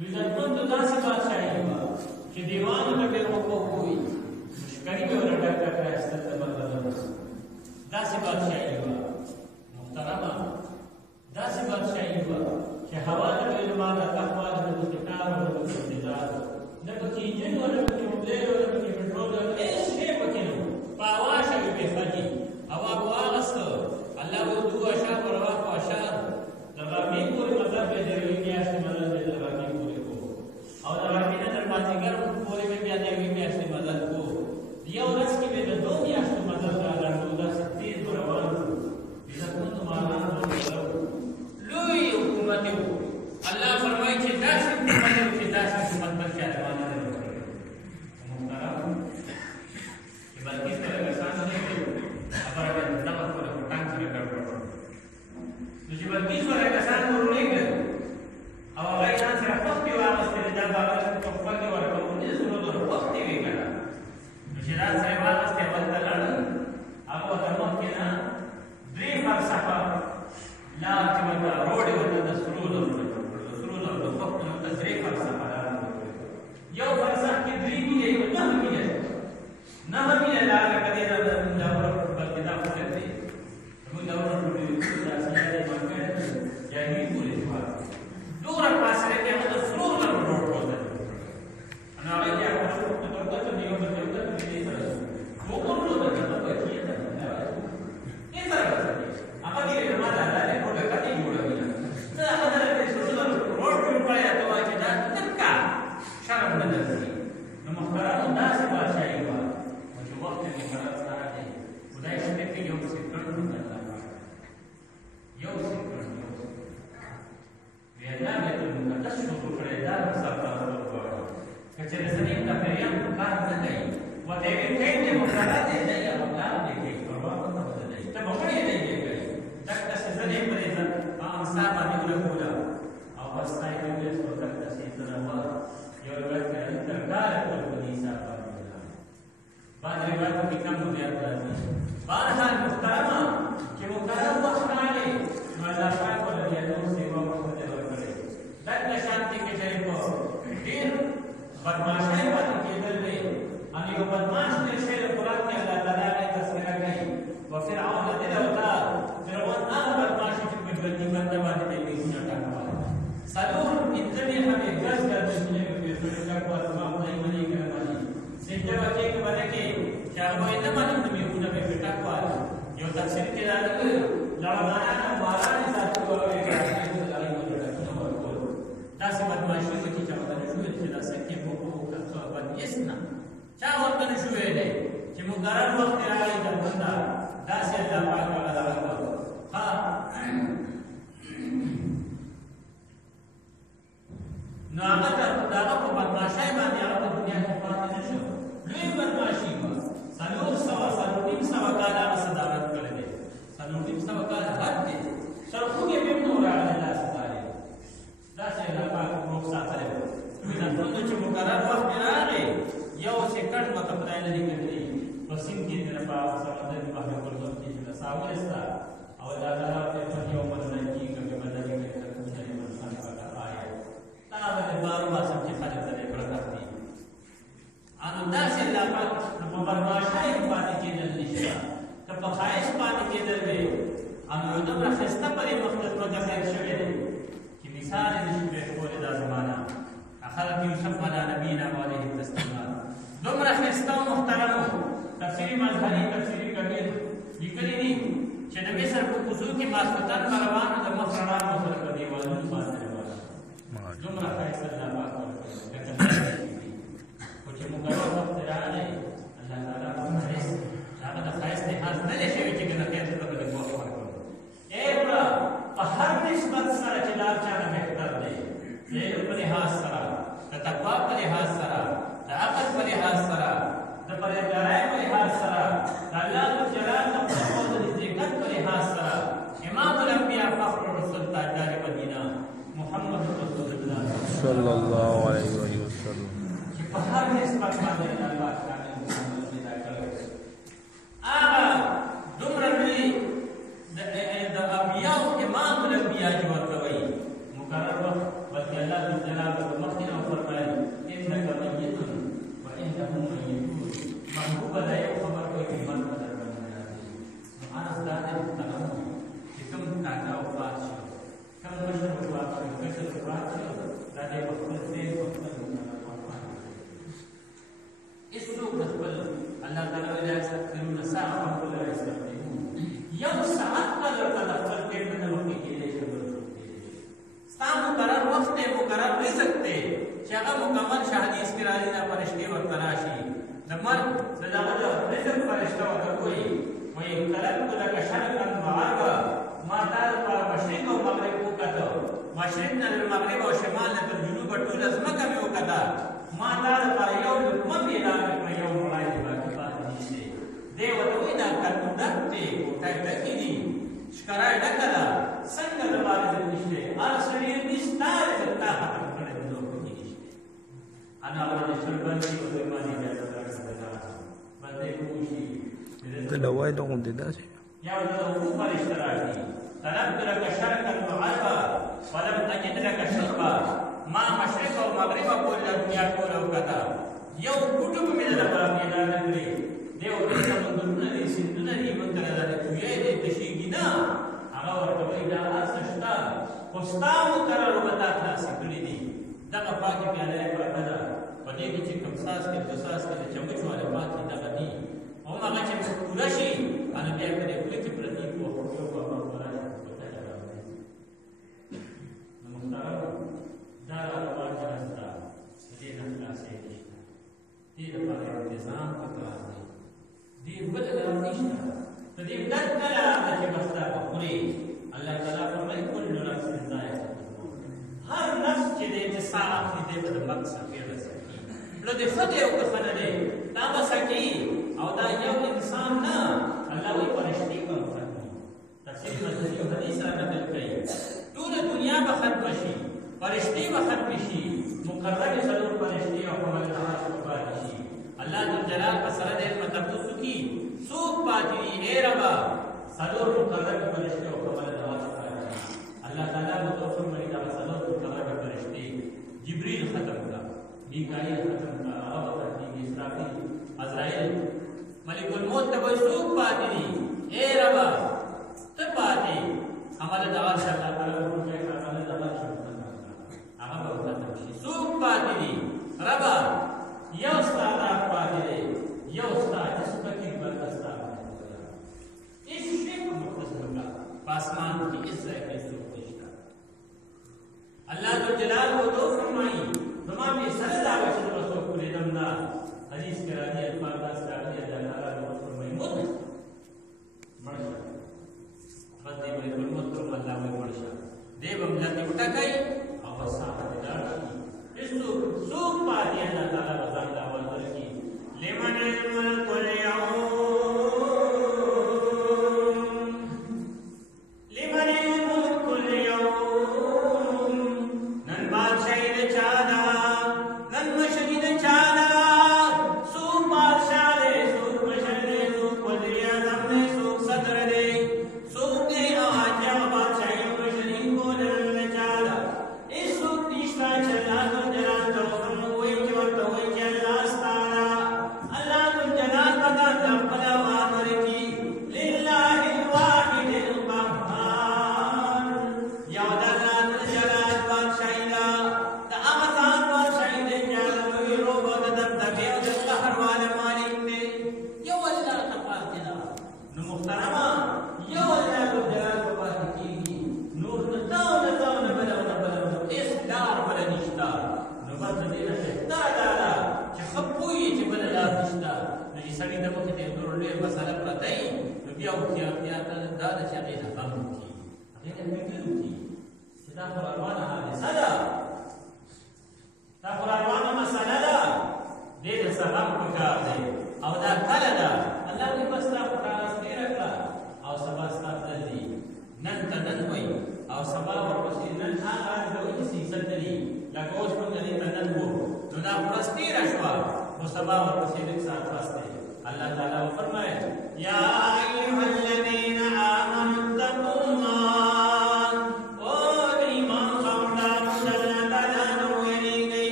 عزتمند داسې بادشاهي وه چې دیوانو ته ډېر وقوف وي مشکري به ورته ډک ډک راایستل د بدلونو داسې بادشاهي وه محترمه داسې بادشاهي وه چې هوا د علما د تقوا د مستقار او د انتظار نه پکې انجن و نه پکې موبایل و نه پکې پټرول هېڅ شی پکې نه و په هوا شوې بېخجي هوا به واغسته الله به اردو اشعار و رواق و اشعار د غرمې پورې مطلب به د یوې میاشتې مدد به د غرمې پورې کو او د غرمې نه تر مازدیګر پورې به بیا د یوې میاشتې مدد کو یو ورځ کې به د 2 میاشتو مدد راغلو داسې تېز به روان شو عزتمندو مالانو لوی حکومت و الله فرمایي چې داسې حکومت و چې داسې حکومت بل چا روان نه دی کړی محترم چې بلکې سره کسان نه دي خبره به دغه خپله په ټانک سره ګډوډ نو چې بلکې سره کسان ورولېږل او هغه یې ځان سره پختې واخېستلې دا به هغه په خپل کې ورکوو نه ضرورت پختې وې که نه نو چې ځان سره یې واخېستې هلته لاړل هغه ورته مخکې نه 3 فرسخه لار چې ورته روډ یې ورته د سرو زرو نه جوړ کړل د سرو زرو د خښتو نه ورته 3 فرسخه لار یو فرسخ کې 3 میله یو 9 میله 9 میله لار لکه دې د بلکې دا خو دی زموږ د ورونو دا سیارې مارکېټ یا هی پورې جوړ دومره فاصله کې هغه د سرو زرو روډ وته نو هغه یې هغه د ورته دیو په دیو ته دې سره وګورلو د څه په کې ده یې سره هغه دې ما دا نه کوله کته جوړوي نه هغه د سرو زرو روډ جوړ کړی ته وایي چې دا تکا شرم نه درځي نو محترم داسې بادشاهي وه چې وخت یې مقرر سره دی خدای شته کې یو سکند نه یو سکند وینا به د مقدس شروع کړی دا مسافر ورغواړي چې د زمين د پیریان کار نه کوي و دې کې دې مقرر دی نه یو کار دی کې پروا نه بدلې ته به یې نه کوي دا څه ځنې پرې ځه ام صاحب باندې ولګولا او بس تای کې دې څو تک څه سره و یو روایت کوي تر کار په دې صاحب باندې بعد روایت کې کوم زیات راځي بهرحال محترمه چې مقرر وخت راغی نو الله پاک ولې نو سیوا وخت ورکړي دغه شانتي کې چې په ډیر بدمعشي باندې کېدل دی ان یو بدمعش د شی قرآن کې الله تعالی یې تذکرہ کوي وفرعون دې وتا فرعون هغه بدمعشي چې په ژوندۍ باندې باندې دې ګونه ټاکل سلور انځنې هغه ګز ګرځي چې په څه ټاکو اسما نه مني کړی سجده وکړي کې باندې کې چې هغه نه باندې دې ګونه په ټاکو یو تفسیر کې راغلی لړمانه باران ساتو ورته داسې بدمعشي وکړي چې هغه شوې چې دا سکه په کوو باندې اسنا چا ورته شوې دی چې مقرر وخت راغلی د بندا داسې الله پاک ولا راغله ها نو هغه دا په بدمعشي باندې هغه په دنیا کې پاتې نشو لوی بدمعشي و سلور سوا کال هغه صدارت کړی دی سلور کال حد دی سرخوږی به نور راغلی لاس باندې داسې الله پاک روح ساتلی و عزتمندو چې مقرر وخت راغی یو سکند ورته خدای نه دی کړی په سیند کې د سمندر بحر کلثوم کې چې ساحل ستا او دا الله په یو مدد کې کومه مدد کې کومه انسان پکا آیا دا به بار واسم چې خلک ته برکت دي ان داسې الله پاک په برماشای باندې کېدل نشي ته په خواهش باندې کېدل وي ان یو دغه خسته پرې مخلص وجه ځای شوی دی چې مثال نشي په کول دا زمانہ خلق یوسف علی نبینا علیه السلام دومره خسته محترم تفسیر مظهری تفسیر کبیر لیکلي دي چې د مصر په کوڅو کې ماسوتن روانو د مخران سره په دیوالونو باندې روان دومره خسته الله پاک او چې مقرر وخت راغی الله تعالی هغه د خاصه حاصل نه شي چې کنه کې څه په وخت ورکړي اے بڑا په هر نسبت سره چې لار چا نه بهتر دی دې په لحاظ سره د تقوا په لحاظ سره د عقل په لحاظ سره د پرهیزګارۍ په لحاظ سره د الله جلال د قدرت د عزت په لحاظ سره امام الانبیاء فخر الرسول تاجدار مدینه محمد رسول الله صلی الله علیه وسلم چې په هر نسبت باندې الله تعالی محمد پیدا کړو هغه دومره لوی د انبیاء امام الانبیاء چې ورته وایي مقرر وخت بلکې الله جلال د مرګ دغه د رزق فرشته ورته کوي وایي خلقت لك شرقا وغربا ما تا لپاره مشرق او مغرب وکړه مشرق نه مغرب او شمال نه تر جنوب ټول ځمکه مې وکړه ما تا لپاره یو لقمه اعلان کړ یو مړای دی باقي پاتې نشته دی ورته وایي دا کلمه ډکې کوټه ډکې دي ښکارا ډکه ده څنګه د باندې نشته هر سړی نشته تا ختم کړی دی نو پکې نشته انا هغه شربندي او د باندې اجازه راکړه باندې کوشي کله وای ته غونډه ده یا د حقوق فرشته راځي طلبت لك شرقا وغربا ولم اجد لك شرقا ما مشرق او مغرب کول دنیا کول او کتا یو کټو په مې لپاره اعلان کړی دیو دې سمندرونه دي سندونه دي مونږ ته کوی دې تشیږي نه هغه ورته وایي دا اسشتا خوستاو قرار وتا تاسو کړی دي دا پاکي پیاله پرته ده په دې کې چې کوم ساس کې د ساس کې چمچ والے پاکي دا دي او هغه چې پورا شي ان بیا په دې کې پرتی په یو په راځي پته راځي نو مختار دا روان راځه دې نه خلاصې دي دې لپاره انتظام پکار دی دې بل لار نشته ته دې دک کلا چې بستا پوری الله تعالی فرمایي کل نفس ذائقه هر نفس چې دې ساعت دې په مقصد کې رسېږي نو دې خدای او خدای دې دا مسکی او دا یو انسان نه الله وی فرشتي کوم ختمي تفسیر مدني او حدیث را نقل کړي ټول دنیا به ختم شي فرشتي به ختم شي مقرب ضرور فرشتي او ملائکه به پاتې شي الله جل په سره دې متبوس کی سوق پاتې اے ربا ضرور مقرب فرشتي او ملائکه پاتې الله تعالی مو فرمایي دا ضرور مقرب فرشتي جبريل ختم کا میکائیل ختم کا او ترتیب اسرافیل عزرائیل ملک الموت ته سوق پاتې دي اے ربا ته پاتې عمل دعا شکر کړو چې عمل دعا شکر هغه به ختم شي سوق پاتې دي ربا یو ستاره پاتې دي یو ستاره چې سپکې برکستا هیڅ شی په مختصر کا پاسمان کې عزت کې سوق نشته الله جلال و تو فرمایي زما به سره دا چې تاسو کولې دمدا حدیث کې راځي الفاظ راځي الله تعالی نو فرمایي موت مرشا فدې مې په موت تر الله مې مرشا دې بملا ته وټا کوي او صاحب دې راځي هیڅ سوق پاتې الله تعالی رضان دا ول کی لمن الملك اليوم لمن الملك اليوم نن بادشاہی دې چادا نن مشری دې چادا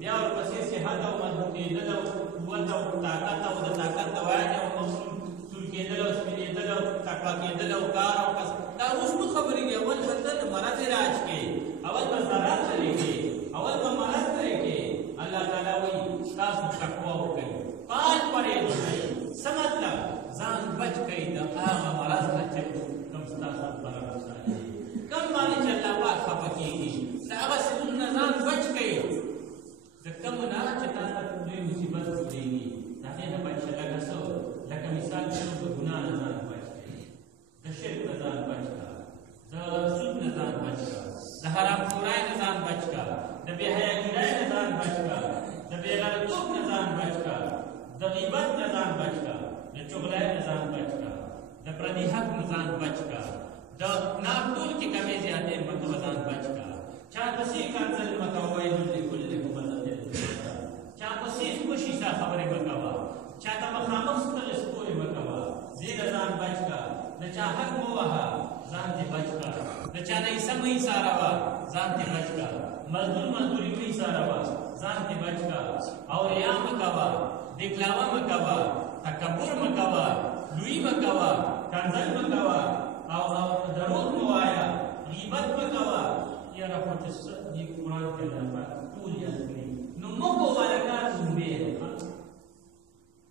بیا ورپسې صحت او مضبوطېدل او قوت او طاقت او د طاقت د وایډ او سور کېدل او سپینېدل او تقوا کېدل او کار او کس دا وروستو خبرې دي. اول هلته د مرض علاج کې، اول به ضرر لرې کې، اول به مرض لرې کې. الله تعالی وایي تاسو تقوا وکړئ، پاک پرهیز وکړئ. څه مطلب؟ ځان بچ کړئ د هغه مرض نه چې کوم ستاسو پر رسالت دی، کوم باندې چې الله پاک خفه کېږي، د هغه څیزونو نه ځان بچ کړئ. د کومو نه چې تاسو ته لوی مصیبت جوړېږي د هغې نه بچ شه. لکه څه؟ لکه مثال چې د ګناه نه ځان بچ کړئ، د شرک نه ځان بچ کړه، د سود نه ځان بچ کړه، د حرامخورۍ نه ځان بچ کړه، د بې حیاګیرۍ نه ځان بچ کړه، د بې غیرتوب نه ځان بچ کړه، د غیبت نه ځان بچ کړه، د چغلۍ نه ځان بچ کړه، د پردي حق نه ځان بچ کړه، د ناپتول کې کمې زیاتې مه کوه، ځان بچ کړه. چا پسې کنځل مه کوه، ویل لکل همزة لمزة. چا پسې خوشي سا خبرې مه کوه، چا ته مخامخ سترګې سپورې مه کوه، زیږه ځان بچ کړه. د چا حق مه وهه، ځان دې بچ کړه. د چا نه حصه مه ایساروه، ځان دې بچ کړه. مزدور مزدوري مه ایساروه، ځان دې بچ کړه. او ریا مه کوه، دکلاوه مه کوه، تکبر مه کوه، لویي مه کوه، کنځل مه کوه، او دروغ مه وایه، غیبت مه کوه. یاره خو چې څه دې قرآن کې الله پاک ټول یاد کړي. نو مه کوه لکه لومبې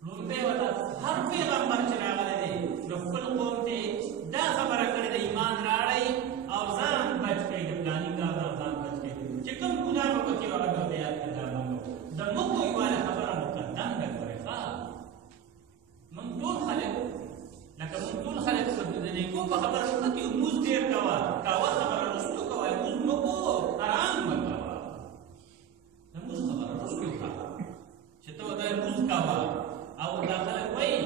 لومبې ورته هر پیغمبر چې راغلی دی د خپل قوم ته دا خبره کړې ده ایمان راړئ او ځان بچ کړئ د فلاني کار نه ځان بچ کړئ. چې کوم ګناه به پکې هغه به یاد کړئ. دا مه کوه، د مه کوئ واله خبره مقدم ده کړئ. موږ ټول خلک لکه موږ ټول خلک د نیکو په خبره نه کې لمونځ ډېر کوه، کاوه خبره رسو کوه، لمونځ مه کوه، حرام مه کوه. لمونځ خبره رسو کوه چې ته دا لمونځ کوه. او دا خلک وایي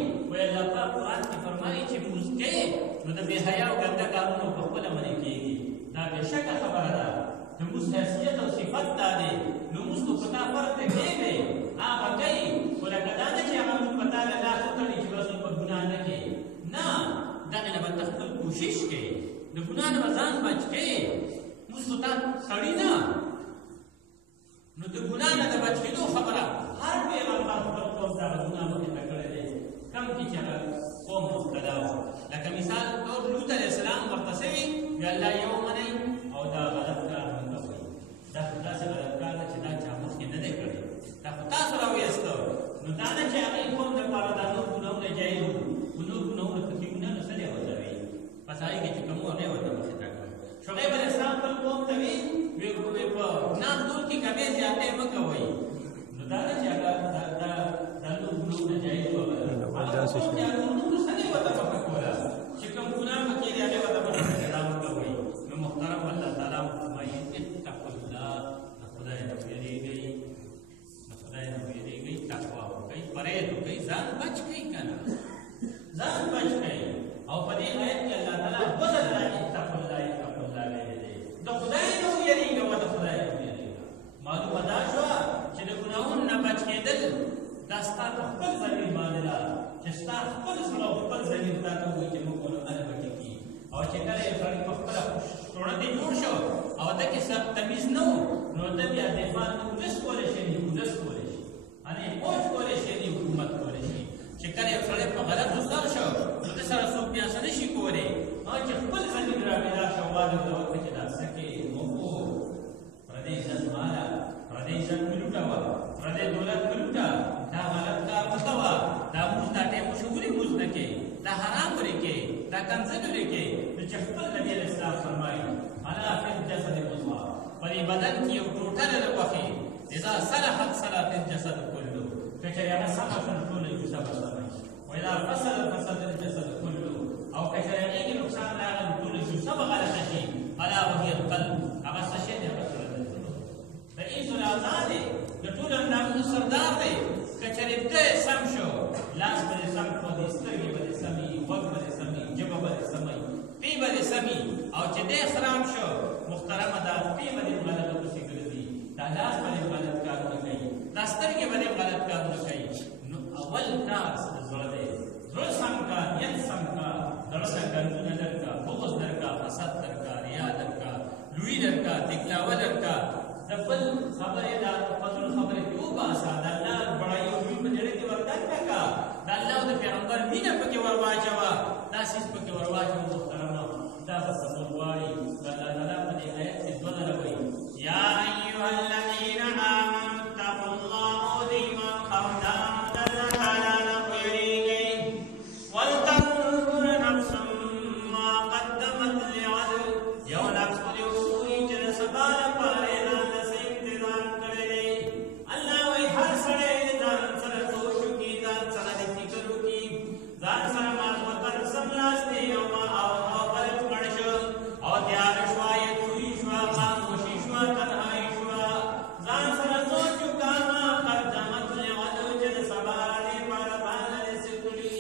الله پاک قرآن کې فرمایي چې لمونځ کوې نو د بې حیا او ګنده کارونو په خپله منې کېږي. دا بېشکه خبره ده. د لمونځ حیثیت او صفت دا دی. لمونځ خو په تا فرض دی کېږي، هغه کوي، خو لکه دا نه چې هغه مونږ په تا له لاس وتړي چې بس په ګناه نه کوې. نه، دغې نه به ته خپل کوشش کوې، د ګناه نه به ځان بچ کوې. لمونځ خو تا سړي نه، نو د ګناه نه د بچ کېدو خبره هر پیغمبر خپل قوم ته هغه ګناه مخې ته کړی دی، کم کې چې هغه قوم مبتلا و. لکه مثال طور لوط علیه السلام ورته سوي وي الله یو منئ او دا غلط کار مه کوئ. دا خو داسې غلط کار ده چې دا چا مخکې نه دی کړی، دا خو تاسو راویسته. نو دا نه چې هغې قوم دپاره دا نور ګناهونه جایز وو، خو نور ګناهونه پکې ګناه نو څه دی ورته وي، بس هغې کې چې کوم و هغې ورته مخې ته کړل. شعیب علیه السلام خپل قوم ته وي په ګناه ټول کې کمې زیاتې مه کوئ. نو دا نه چې هغه دا نور ګناهونه جایز وو، هغه قوم چې هغه نور څه دی ورته مخه کوله چې کوم ګناه پکې دی هغې ورته مخې ته دا مه کوئ. نو محترم الله تعالی فرمایي اتقوا الله، د خدای نه ویرېږئ، د خدای نه ویرېږئ، تقوا وکړئ، پرهیز وکړئ، ځان بچ کړئ. که نه ځان بچ کړئ. او په دې آیت کې الله تعالی بدل راځي اتقوا الله، اتقوا الله ویلې دی. د خدای نه ویرېږه او د خدای نه ویرېږه. معلومه دا شوه چې د ګناهونو نه بچ کېدل دا ستا په خپل ضمیر باندې ده، چې ستا خپل زړه او خپل ضمیر تا ته وایي چې موږ به نو هله به ټیکي. او چې کله یو سړی په خپله شوړه دې جوړ شو او ده کې سب تمیز نه و، نو ده بیا دفاع نه ولس کولی شي، نه ولس کولی شي، نه فوج کولی شي، نه حکومت کولی شي. چې کله یو سړی په غلطو سر شو نو ده سره څوک بیا څه نه شي کولی. چې خپل ضمیر راپیدا شو واده د وخت کې دا څه کې موږ پردی عزت ماله، پردی عزت مې لوټوه، پردی دولت مې لوټه، دا غلط کار مه کوه، دا مونځ دا ټایم شو ولې مونځ نه کوې، دا حرام ولې کوې، دا کنځل ولې کوې. نو چې خپل نبي علیه السلام فرمایي الا فی الجسد مضغه، په دې بدن کې یو ټوټه ده د غوښې، اذا صلحت صلح الجسد کله، که چېرې هغه سمه شوه نو ټوله جسه به سمه شي. واذا فسدت فسد الجسد کله، او که چېرې هغې کې نقصان راغلی نو ټوله جسه به غلطه شي. الا وهي القلب، هغه څه شی دی؟ هغه زړه دی. د انس الاعضاء دی، د ټولو اندامونو سردار دی. که چېرې ته سم شو، لاس به دې سم کړو، سترګې به دې سمې، غوږ به دې سمې، ژبه به دې سمې، پی به دې سمې. او چې دی خراب شو محترمه دا پی به دې غلطه پسې ګرځي، دا لاس به دې غلط کارونه کوي، دا سترګې به دې غلط کارونه کوي. نو اول کار زړه دی. زړه سم کا، نیت سم کا، زړه نه ګندونه درکا، بغض درکا، حسد درکا، ریا درکا، لویي درکا، دکلاوه درکا، د بل خبرې دا فضل خبرې کې وباسه د الله بړایي او مين په جړې کې ورته کا د الله او د پیغمبر مینه پکې ورواچوه دا سیس پکې ورواچوه محترمه دا به فضل وایي د الله تعالی په دې آیت کې دوه ځله وایي یا ایها الذین آمنوا اتقوا الله ودیما خفدا الله تعالی نه ویریږي ولتنظر نفس ما قدمت لغد یو نفس دې وګوري چې سبا لپاره ځان له انتظام کړی دی الله وایي هر سړی ځان سره سوچ وکړي ځان سره دې فکر وکړي ځان سره ماسوتن سملاستې او بلد مړ شو او تیار شوه یې دوی شوه خاموشي شوه تنهایي شوه ځان سره سوچ وکړه ما قدمت لغد چې سبا لپاره ځان له څه کړي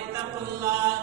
اتقوا الله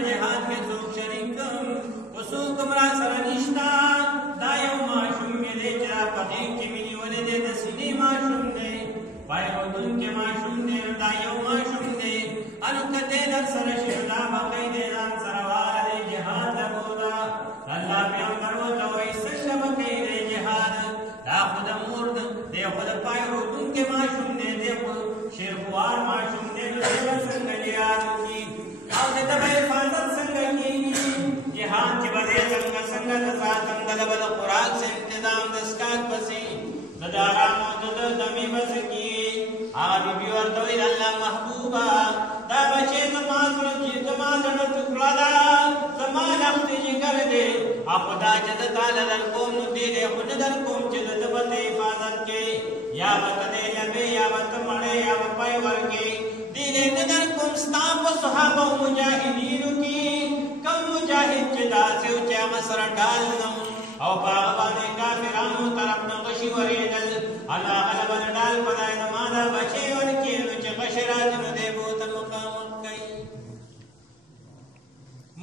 जहाज में जो शरीकम वसुकम रा सरनिष्ठा दायो माशु در سره شي دا بقی دې ځان سره واره دی جهاد لګودا الله پیغمبر ورته وایي څنګه بقی دی جهاد دا خو د مور دی خو د پای رودونکي ماشوم دی دی خو شیرخوار ماشوم دی نو دی به څنګه جهاد وکړي او د ده به حفاظت څنګه کېږي جهاد چې به دی څنګه د ساتم د له به د خوراک څه انتظام د څښاک پسې د د آرام او د دمې به څه کېږي هغه بیبي ورته وایي د الله محبوبه دا بچی زما زړه چې زما زړه ټوکړه ده زما لښت جګر دی او خدا چې زه تاله درکوم نو دې دی خو نه درکوم چې د ده به ته حفاظت کې یا به ته دې لبې یا به ته مړې یا به پی ورکې دې دی نه درکوم ستا په صحابه او مجاهدینو کې کم مجاهد چې داسې و چې هغه سره ډال نه او په هغه باندې کافرانو طرف نه غشي ورېدل الله هغه به د ډال په ځای نه ما دا بچی ورکړي نو چې غشي راځي نو دی به ورته مقاومت کوي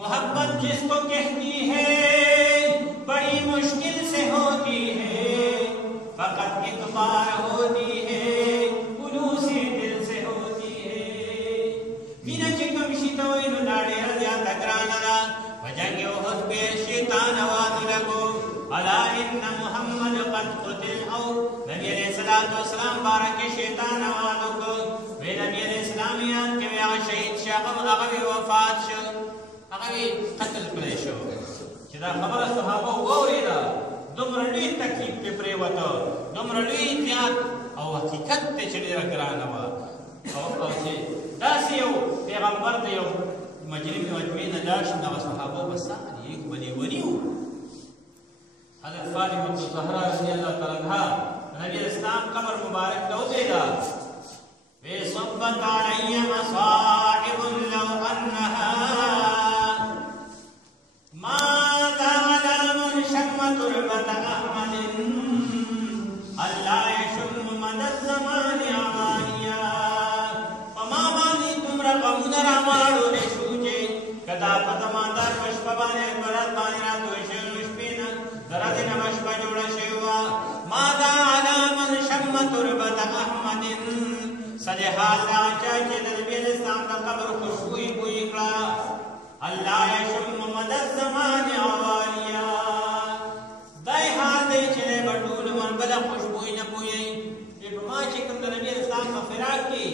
محبت جس کو کہتی ہے بڑی مشکل سے ہوتی ہے فقط ایک بار ہوتی ہے خلوص دل سے ہوتی ہے مینا چکم شیتوئی نو ڈاڑے رضیا تگرانا دا وجنگ احد پہ شیطان آواز لگو الا ان محمد قد قتل او نبی علیہ السلام بارک شیطان آواز لگو وی نبی علیہ السلامیان کے ویا شہید شاقم اغوی وفات شو هغه قتل کړی شو چې دا خبره صحابه واورېده دومره لوی تکلیف پې پرېوته دومره لوی زیات او حقیقت دی چې ډېره ګرانه وه او چې داسې یو پیغمبر د یو مجرم مجموعې نه لاړ شي دغه صحابه به سخت یې به لیوني وو حضرت فاطمة الزهرا رضی الله تعالی عنها نبی اسلام قبر مبارک ته وځېده وی صبت علی مصائب لو انها ماذا علم شم تربة أحمد الله يشم مدى الزمان عواليا فما باني تم رقمون رامارو نشوجي كدا فتما دار مشبباني اكبرات باني راتو شوشبين دراتنا مشبا جوڑا شوا ماذا علم شم تربة أحمد سجحال لا چاچه نبي الاسلام دا قبر خوشبوئی بوئی کلا اللہ یشم مدد زمان عوالیا دائی حال دے چلے بڑھول من بلا خوشبوئی نبوئی یہ بما چکم دا نبی اسلام کا فراق کی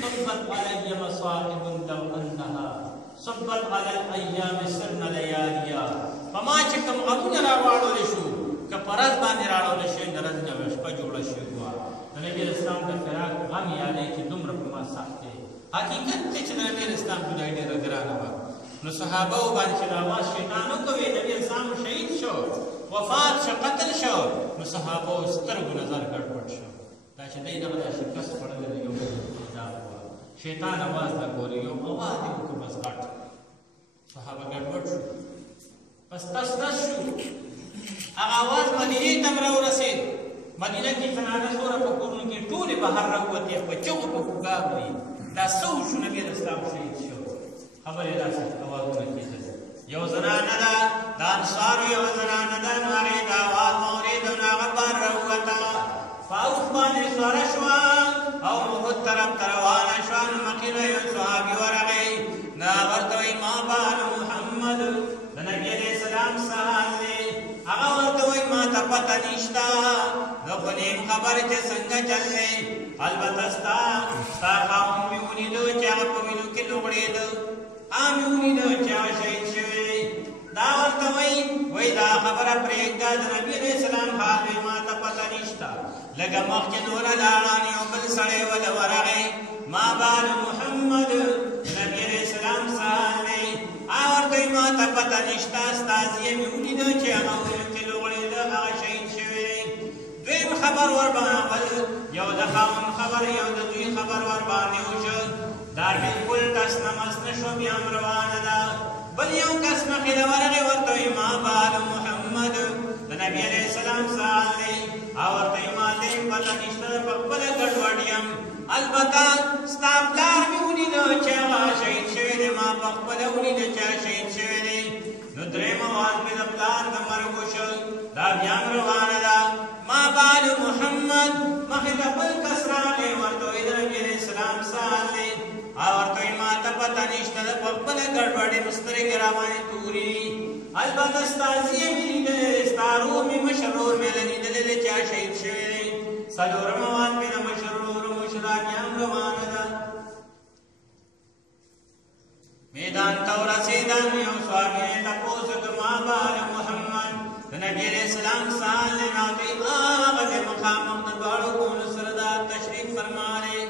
صبت علی مصائب لو انہا صبت علی الایام سرن لیالیا بما چکم غمون راوالو لشو کپرز بانی راوالو لشو نرز نوش پا جوڑا شو نبی اسلام کا فراق غم یادے کی دمر بما ساکتے حقیقت تے چلا نبی اسلام کو دائی دیر گرانا با نو صحابه و باندې چې آواز شیطانو کوي نبی اسلام شهید شو وفات شو قتل شو نو صحابه و سترګو نظر ګډوډ شو دا چې دی دغه شکست خوړلی یو دا شیطان آواز لګولی یو آواز یې وکړ بس غټ صحابه ګډوډ شو بس تس شو هغه آواز مدینې ته راورسېد مدینه کې زنانه څومره په کورونو کې ټولې بهر راووتې په چغو په کوګاه وړي دا څه وشو نبی اسلام شهید شو خبرې داسې اوازونه کېدل یو زنانه ده د انصارو یو زنانه ده نو هغې د اواز مورېد نو هغه بهر راووته په اوښ باندې سواره شوه او احد طرف ته روانه شوه نو مخکې نه یو صحابي ورغی نو هغه ورته وایي ما بال محمد د نبي علیه السلام سهال دی هغه ورته وایي ما ته پته نشته زه خو نیم خبر چې څنګه چل دی البته ستا خاوند مې ولیدو چې هغه په وینو کې لوغړېده آمیونی دو چا شهید شوی دا ورته وای دا خبره پرېږده د نبي علیه السلام حال وی ما ته پته نشته لږه مخکې نوره لاړان یو بل سړی وله ورغی ما بال محمد نبي علیه السلام څه حال دی ورته وایي ما ته پته نشته ستا زوی مې ولیده چې هغه وینو کې لوغړېده هغه شهید شوی دویم خبر ورباندې یو د خاوند خبر یو د زوی خبر ورباندې وشو دا بالکل کس نمس نشو بیام روانه ده بل یو کس مخې له ورغې ورته وایي ما بال محمد د نبي علیه السلام سهال دی او ورته وایي ما ته یې پته نشته په خپله ګډوډ یم البته ستا پلار مې ولیده چې هغه شهید شوی دی ما په خپله ولیده چې شهید شوی دی نو درېیم اواز مې د پلار د مرګ وشو دا بیا هم روانه ده ما بال محمد مخې ته بل کس راغی ورته وایي د نبي علیه السلام سهال دی ورته وایي ما ته پته نشته د ګډوډې مسترګې راباندې تورې البته ستا زوی مې لیدلی ستا ورور مې مشر ورور مې لیدلی دی چې شهید شوی دی څلورمه وار مې د مشر ورور مشره بیا هم روانه ده میدان ته ورسېدم یو سوارګي تپوس وکړ ما بال محمد د نبي علیه السلام سال دی ما ورته هغه دی مخامخ د دواړو کونو سره دا تشریف فرمالی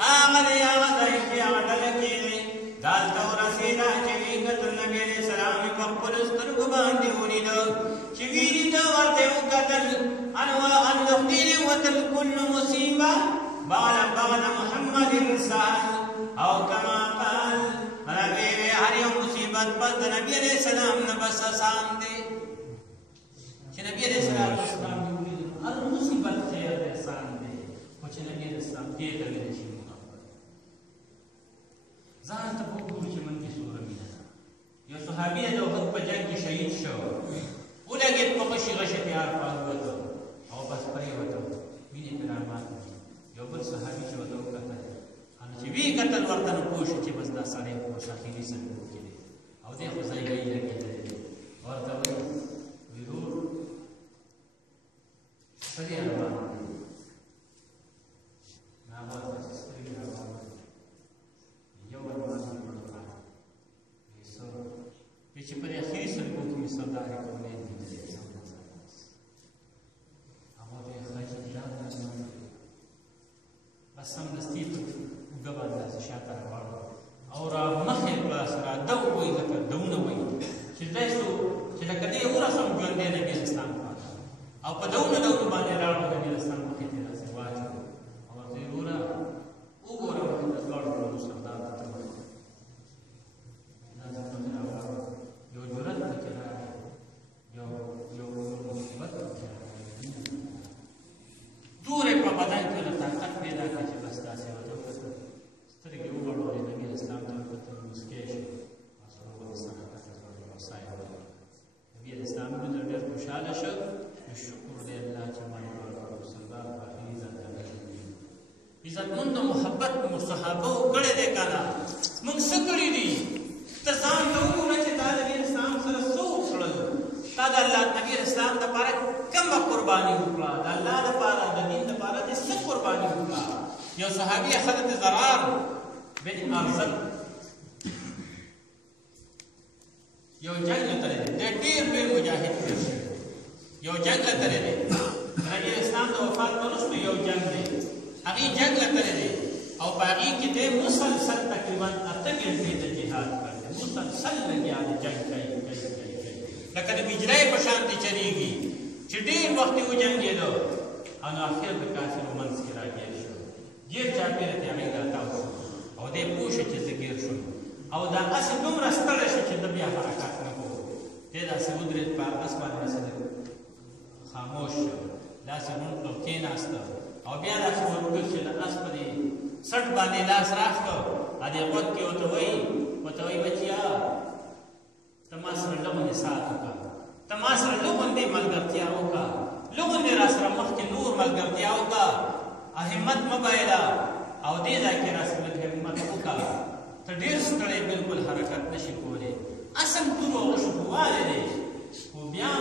هغه دی هغه ځای چې هغه ډله کې دی دلته ورسېده چې ویې کتل نبي علیه السلام مې په خپلو سترګو باندې ولیده چې ویې لیده ورته یې وکتل ان دخیل وتل کل مصیبه بعد محمد سهل او کما قال هر یو مصیبت پس د نبی علیه السلام نه بس آسان دی چې نبی علیه السلام هر مصیبت خیر دی آسان دی خو چې نبی علیه السلام دې ته ویل چې محبت ځان ته وګورو چې من کې څومره مینه ده یو صحابي د احد په جنګ کې شهید شو ولګېد په غشي غشي تیار پاوته او بس پرېوته وینې پرې راماتې یو بل صحابي چې ورته وکتل چې وی قتل ورته نو پوه شو چې بس دا سړی اوس اخري صندوق کې دی او دی خو ځای ګۍ لګېدلی دی ورته وایي ورور سړی روان دی ما ورته چې سترګې روان دي یو روان دی ورته وایي څه وایي چې په دې اخري صندوق کې مې سردارې کولې لیدلې هغه ورته وایي ښه چې دا بس سمدستي ګبان داسې شاته راواړو او را مخې خلاص را دو وایي لکه دونه وایي چې دی شو چې لکه دی ورسم ژوندی نبي اسلام او په دونه باندې راوړو نبي اسلام مخې ته داسې واچوو او ورته یې وروره وګوره د دواړو کړو سردار ته داسې مخې راواړو یو جرأت پکې راغی یو مصیبت پکې راغی تورې په بدن کې له طاقت پیدا کړه چې بس داسې ورته وکتل سترګې وغړولې نبي اسلام ته وکتل مسکی شو نبي اسلام ورته ډېر خوشحاله شو شکر دی الله چې ما یې سردار په اخري ځل ته عزتمند محبت مو صحابه کړی دی که نه موږ څه کړي دي ته ځان ته وګوره چې تا د نبي اسلام سره څه وکړل تا د الله نبي اسلام دپاره کومه قرباني وکړه د الله دپاره د دین دپاره دې څه قرباني وکړه یو صحابي حضرت زرار بن ارزل یو جنگ له تللی دی ډېر لوی مجاهد تېر شوی یو جنگ له تللی دی نبي اسلام د وفات نه وروسته یو جنگ دی هغې جنگ له تللی دی او په هغې کې دی مسلسل تقریبا 8 ګنټې د جهاد کړی مسلسل لګیا دی جنگ کوي لکه د بجلۍ په شانتې چلېږي چې ډېر وخت یې وجنګېده او نو اخر د کافرو منځ کې راګیر شو ګیر چاپېره ته هغې راتاو شو او دی پوه شو چې زه ګیر شوم او دا هسې دومره ستړی شو چې ده بیا حرکت نه کوو دی داسې ودرېد په اس باندې داسې خاموش شو داسې غونډ کړو کېناسته او بیا داسې ورکړ چې د اس په دې سټ باندې لاس راښ کړ ا دې غوږ کې ورته وایي بچیا ته ما سره لغونې ساعت وکړه ته ما سره لغوندې ملګرتیا وکړه لغوندې را سره مخکې نور ملګرتیا وکړه همت مه بایله او دې ځای کې را سره لږ همت وکړه ته ډېر ستړی بلکل حرکت نه شي کولی اصل ټول هغه شکووالی دی خو بیا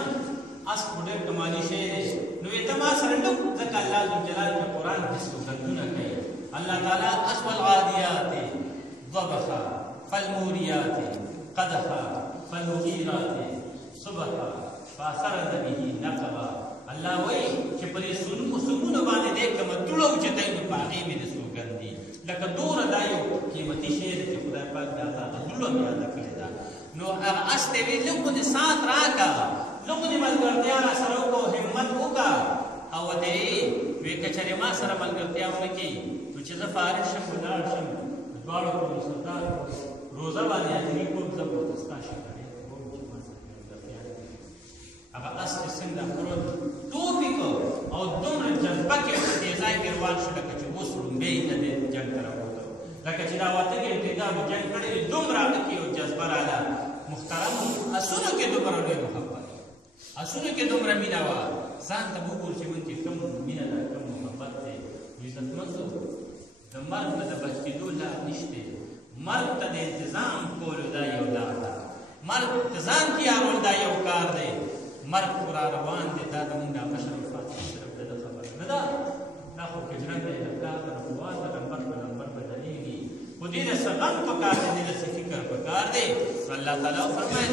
اس خو ډېر کمالي شی دی نو یې ته ما سره لږ ځکه الله ذوالجلال په قرآن کې سوګندونه کوي الله تعالی اس والعادیات ضبحا فالموریات قدحا فالمغیرات صبحا فاثرن به نقبا الله وایي چې په دې سمونو باندې دی کومه دوړه اوچتوي نو په هغې مې د سوګندي لکه دومره دا یو قیمتي شی دی چې خدای پاک د هغه دوړه مې یاده کړې ده نو هغه اس ته ویې لږ غوندې سات راکړه لږ غوندې ملګرتیا را سره وکړه همت وکړه او دې وی که چېرې ما سره ملګرتیا ونه کړي نو چې زه فارغ شم ولاړ شم دواړو کورو سردار روزه باندې حاضري کوم زه به ورته ستا شکرې کوم چې ما سره ملګرتیا هغه اس چې څنګه خورد ټوپ یې کړ او دومره جذبه کې په دې ځای کې روان شو لکه چې اوس لومبۍ نه دی جنګ ته راووته لکه چې دا 8 ګنټې دا جنګ کړی دی دومره هغه کې یو جذبه راغله محترمو اسونو کې دومره لوی محبت اسونو کې دومره مینه وه ځان ته وګور چې موږ کې کوم مینه ده کوم محبت دی عزتمندو د مرګ نه د بچ کېدو لار نشته مرد ته د انتظام کولو دا یو لار ده مرد ځان تیارول دا یو کار دی مرد خو را روان دی دا زمونږ د مشر فاتح صرف د ده خبره نه ده دا خو کجرنګ دی د کار د رفوا د نمبر په نمبر بدلېږي خو دې د څه غم پکار دی دې د څه فکر پکار دی الله تعالی فرمایي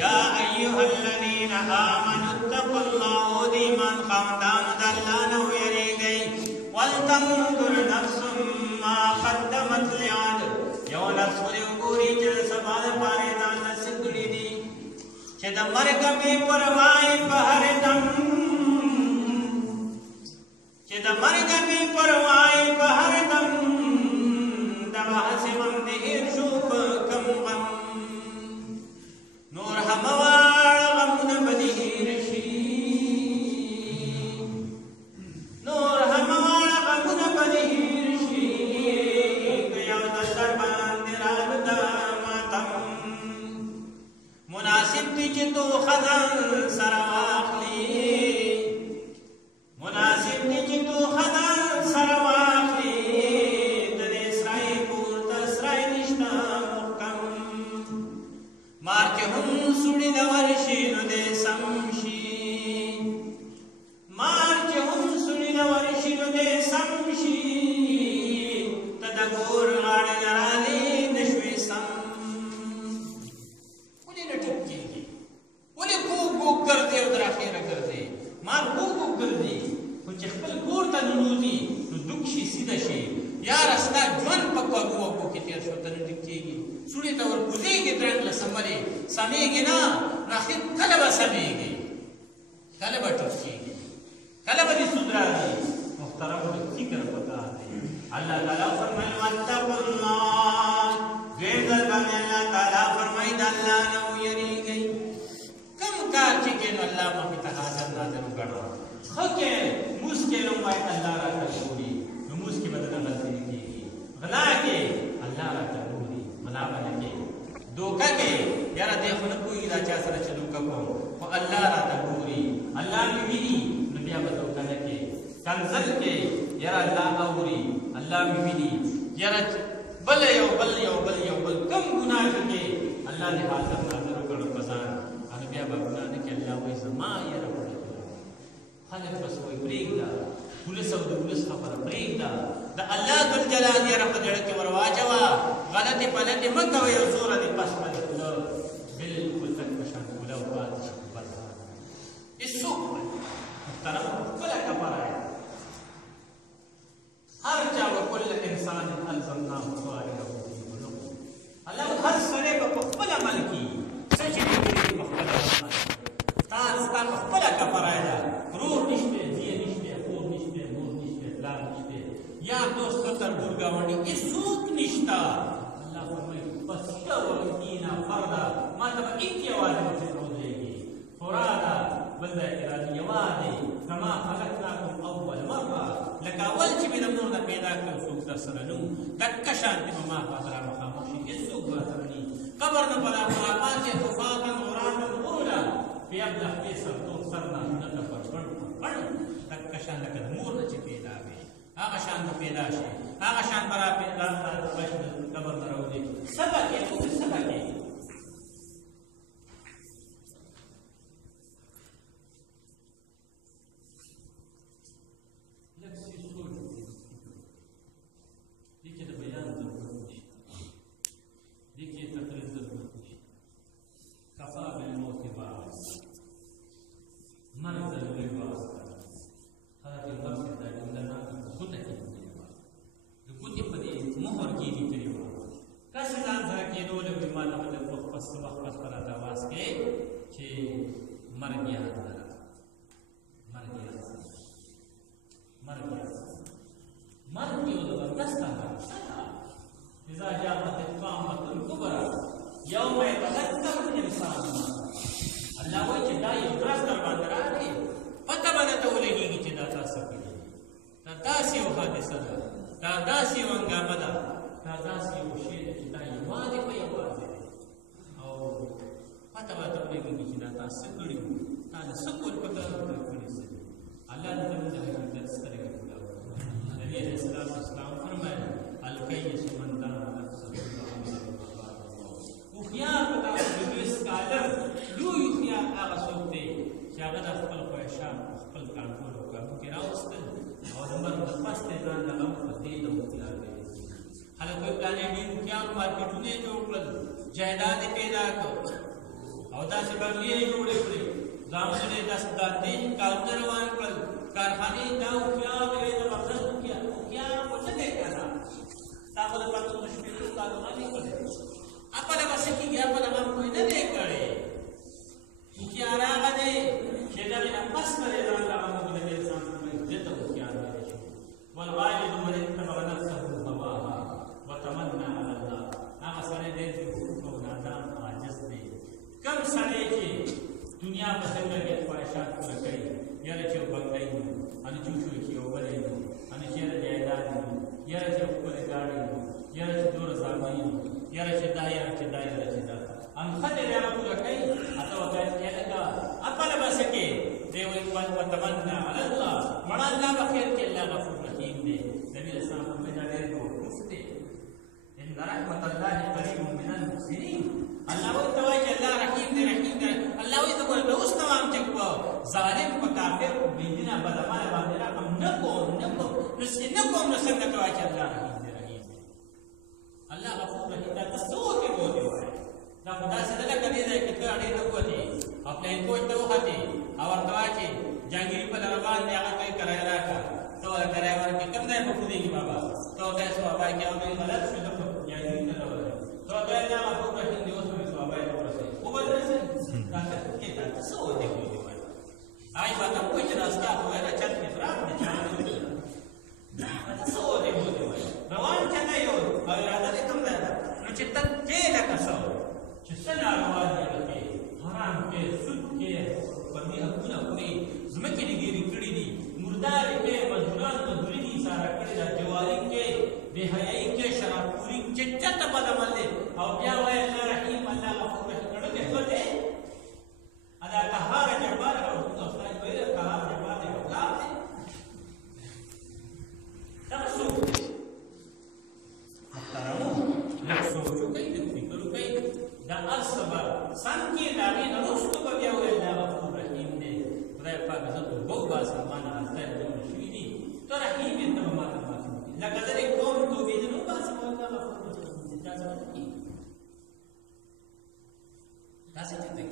یا ایها الذین آمنوا اتقوا الله او د ایمان خاوندانو د الله نه ویریږئ ولتنظر نفس ما قدمت لغد یو نفس ولې وګوري چې د سبا لپاره ځان له څه کړي دي چې د مرګ مې پروايي په هر دم چې د مرګ مې پروايي په هر دم دغه هسې من دې هېر شو په کم غم نور همواړه غمونه به دې هېر شي نور همواړه غمونه به دې هېر شي که یو دل در باندې راغله دا ماتم مناسب دی چې تو خزان سره واخلي مناسب دی چې تو خزان سره واخلي د دې سرای کور ته سرای نشته محکم مار چې هم سوړي د ورشي نو دې سم شي مار چې هم سوړي د ورشي نو دې سم شي ته د کور غاړه نه رالې نشوې سم ګرځي او در اخره ګرځي مار ګوګ ګرځي خو چې خپل کور ته ننوځي نو دوک شي سیده شي یاره ستا ژوند په کوږو وږو کې تېر شو ته نه ډک کېږي سوړې ته ورکوزېږي درنګ له سملې سمېږي نه نو اخر کله به سمېږي کله به ټیک کېږي کله به دې سود راځي محترم فکر پکار دی الله تعالی فرمایي واتقوا الله دویم ځل باندې الله تعالی فرمایي د الله نه ویریږئ کار چې کینو الله مخې ته حاضر ناظر وګڼو ښه کې موس کې نو وایي الله راته ګوري نو موس کې به دغه غلطي نه کېږي غلا کې الله راته ګوري غلا به نه کوي دوکه کې یاره دی خو نه پوهېږي دا چا سره چې دوکه کوم خو الله راته ګوري الله مې ویني نو بیا به دوکه نه کوي کنځل کې یاره الله اوري الله مې ویني یاره بل یو بل یو بل یو بل کم ګناه کې الله دې حاضر ناظر وګڼو په ځان بیا به ګناه نه کوي الله وایي زما یاره وکړه خلک بس وایي پرېږده پولیس او د پولیس خبره پرېږده د الله ذوالجلال یاره په زړه کې ور واچوه غلطې پلطې مه کوئ او زوره دې پس باندې خوله بلکل تک په شان خوله او پاتې شي په بل حال هېڅوک محترمه خپله کفاره هر چا وکل انسان الزمناه طائره فی عنقه الله هر سړی به په خپل عمل کېږي څه چې ستا خپله کفاره ده رور نشته زیه نشته خور نشته مور نشته پلار نشته یار دوست تربور ګاونډي هېڅوک نشته الله فرمایي بس شوکینا فردا ما ته به هېڅ یوازې ورته ودرېږي فرادا بل ځای کې راځي یوازې کما خلقناکم اول مره لکه اول چې مې د مور نه پیدا کړم څوک در سره نه وو دقه شانتې به ما خوا سره مخامخ شي هېڅوک به سره نه قبر نه بلا ملاقات یې حفاظا غراما غرلا بیا ابلغ کې سرتور سرنا نه پر پړ دقه شان لکه د مور نه چې پیدا وي هغه شان به پیدا شي هغه شان به را پیدا شي قبر نه راوځي سبا کې سبا کې دوی پلانې ډېر هوښیار مارکېټونه یې جوړ کړل، جایداد یې پیدا کړ او داسې بنګلې یې جوړې کړې، ځانونه یې داسې دې کارونه روان کړل، کارخانې دا هوښیار دی، زبردست هوښیار خو نه دی که نه، تا خو د 500 کارونه نه کړی، خپله به څه کېږي، خپله غم کوی نه دی کړی. هوښیار هغه دی چې د هغې نه پس کړی ځان له غمونو د انسان ځکه هوښیار دی. والغالب من اتبع نفسه هواها وتمنى على الله، هغه سړی دی چې حقوق او نادان عاجز دی. کوم سړی چې دنیا په څنګه کې خواهشات پوره کوي، یاره چې یو بنګلی نو انه چوشو چې یو بلی نو انه چې یاره جایداد نو یاره چې ښکلې ګاډۍ نو یاره چې دوره زامنۍ نو یاره چې دا یاره چې دا یاره چې دا ان ښه دی هغه پوره کوي، هغه ورته لکه خپله به څه کې دی وایي وتمنى على الله، مړه الله به خیر کړي، الله غفور رحیم دی. نبي اسلام فرمایي دا ډېر موقوف دی، ان رحمت الله قریب من المحسنین. الله وایي ته وایي چې الله رحیم دی، رحیم دی. الله وایي ته ګوره د اوس نه وایم چې په ظالم په کافر په بېدینه بدعمله باندې رحم نه کوم نو څنګه ته وایي چې الله رحیم دی، رحیم دی. الله غفور رحیم دا ته څه وکړې بولې وایي، دا خو داسې نه لکه دې ځای کې ته اډې نه ووتې او پلین کوچ ته وختې او ورته وایي چې جهانګیري په لاره باندې هغه کوي کرایه راکړه، ته ورته کرایه ورکړې، کوم ځای به خودېږي بابا، ته ورته یې صوابی کې هغه غلط شو، زه خو جهانګیري ته نه ورځم، ته ورته یې نه غفور رحیم دی، اوس مې صوابی ته ورسوي، خو به درسي دا ته کې دا څه وکړې بولې وایي. آی به ته پوه چې دا ستا خو وایي دا چت کې راغلی چا نه وکړه، دا څه وکړې بولې وایي. روان چې نه یو او اراده دې کوم ځای ده نو چې ته کې لکه څه چې څه ناروا دي هغه کې حرام کې سود کې فردي حقونه خوري، ځمکې دې ګیرې کړي دي، مردارې کې مزدوران مزدوري دي ایساره کړې ده، جواري کې بېحیایي کې شرابخوري چې چته بد عمل دی او بیا وایي الله رحیم الله غفور رحیم. نو دې څه دی دا قهار جبار او خدای ویل قهار جبار دی اولاد دی دغه څوک دی محترمو لږ سوچ وکړئ، لږ فکر وکړئ، دا هر څه به سم کې د هغې نه وروسته به بیا وویل دا غفور رحیم دی. خدای پاک زه توبه وباسم، ما نه غلطۍ جوړې شوي دي، ته رحیم یې، ته به ما ته معافي وکړي. لکه زه دې کوم توبې دې نه وباسم او دا غفور رحیم دی، دا څه به نه کېږي، داسې چې